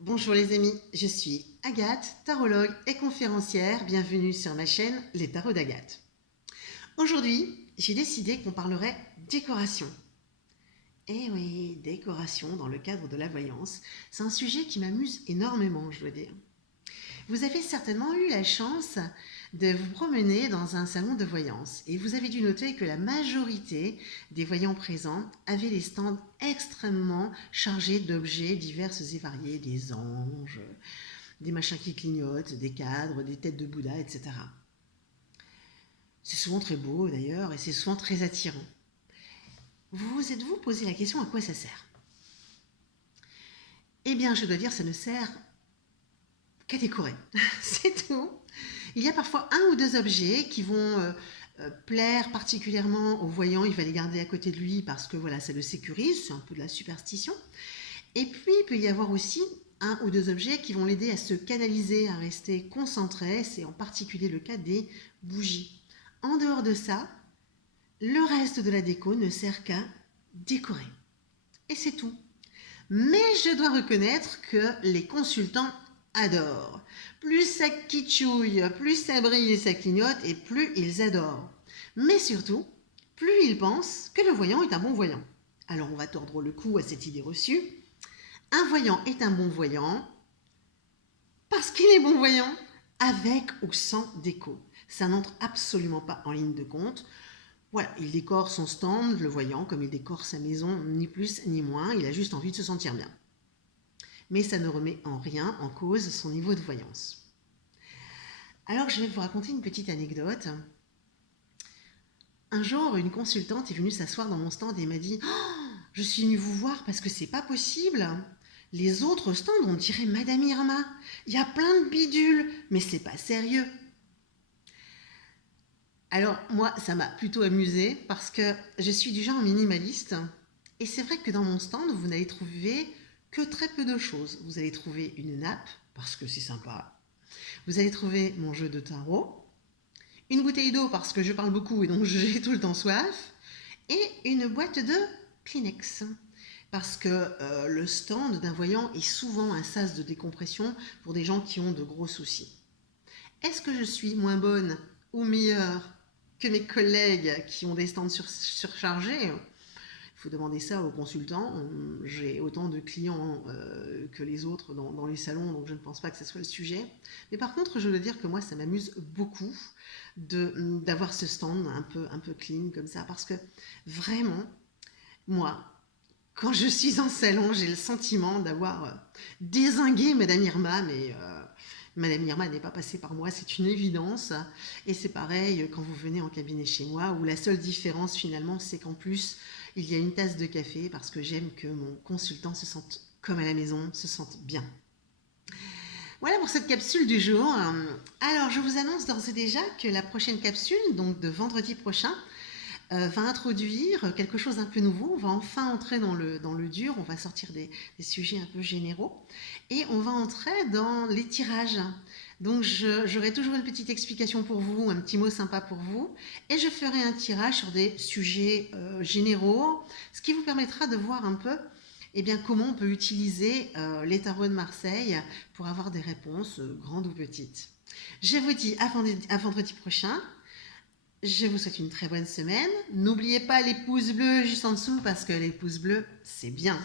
Bonjour les amis, je suis Agathe, tarologue et conférencière. Bienvenue sur ma chaîne Les Tarots d'Agathe. Aujourd'hui, j'ai décidé qu'on parlerait décoration. Eh oui, décoration dans le cadre de la voyance, c'est un sujet qui m'amuse énormément, je dois dire. Vous avez certainement eu la chance de vous promener dans un salon de voyance et vous avez dû noter que la majorité des voyants présents avaient les stands extrêmement chargés d'objets divers et variés, des anges, des machins qui clignotent, des cadres, des têtes de Bouddha, etc. C'est souvent très beau d'ailleurs et c'est souvent très attirant. Vous vous êtes-vous posé la question à quoi ça sert? Eh bien, je dois dire, ça ne sert qu'à décorer. C'est tout. Il y a parfois un ou deux objets qui vont plaire particulièrement au voyant. Il va les garder à côté de lui parce que voilà, ça le sécurise. C'est un peu de la superstition. Et puis, il peut y avoir aussi un ou deux objets qui vont l'aider à se canaliser, à rester concentré. C'est en particulier le cas des bougies. En dehors de ça, le reste de la déco ne sert qu'à décorer. Et c'est tout. Mais je dois reconnaître que les consultants adorent. Plus ça kitschouille, plus ça brille et ça clignote, et plus ils adorent. Mais surtout, plus ils pensent que le voyant est un bon voyant. Alors on va tordre le cou à cette idée reçue. Un voyant est un bon voyant parce qu'il est bon voyant, avec ou sans déco. Ça n'entre absolument pas en ligne de compte. Voilà, il décore son stand, le voyant, comme il décore sa maison, ni plus ni moins, il a juste envie de se sentir bien. Mais ça ne remet en rien en cause son niveau de voyance. Alors je vais vous raconter une petite anecdote. Un jour, une consultante est venue s'asseoir dans mon stand et m'a dit oh, « Je suis venue vous voir parce que c'est pas possible. Les autres stands, on dirait Madame Irma. Il y a plein de bidules, mais c'est pas sérieux. » Alors moi, ça m'a plutôt amusée parce que je suis du genre minimaliste. Et c'est vrai que dans mon stand, vous n'allez trouver que très peu de choses. Vous allez trouver une nappe, parce que c'est sympa. Vous allez trouver mon jeu de tarot, une bouteille d'eau, parce que je parle beaucoup et donc j'ai tout le temps soif, et une boîte de Kleenex. Parce que le stand d'un voyant est souvent un sas de décompression pour des gens qui ont de gros soucis. Est-ce que je suis moins bonne ou meilleure que mes collègues qui ont des stands surchargés? Il faut demander ça aux consultants. J'ai autant de clients que les autres dans les salons, donc je ne pense pas que ce soit le sujet. Mais par contre, je dois dire que moi, ça m'amuse beaucoup d'avoir ce stand un peu clean comme ça, parce que vraiment, moi, quand je suis en salon, j'ai le sentiment d'avoir dézingué Madame Irma, mais Madame Irma n'est pas passée par moi, c'est une évidence. Et c'est pareil quand vous venez en cabinet chez moi, où la seule différence finalement, c'est qu'en plus, il y a une tasse de café parce que j'aime que mon consultant se sente comme à la maison, se sente bien. Voilà pour cette capsule du jour. Alors, je vous annonce d'ores et déjà que la prochaine capsule, donc de vendredi prochain, va introduire quelque chose d'un peu nouveau. On va enfin entrer dans le dur, on va sortir des sujets un peu généraux et on va entrer dans les tirages. Donc j'aurai toujours une petite explication pour vous, un petit mot sympa pour vous, et je ferai un tirage sur des sujets généraux, ce qui vous permettra de voir un peu eh bien, comment on peut utiliser les tarots de Marseille pour avoir des réponses grandes ou petites. Je vous dis à vendredi prochain. Je vous souhaite une très bonne semaine. N'oubliez pas les pouces bleus juste en dessous parce que les pouces bleus, c'est bien.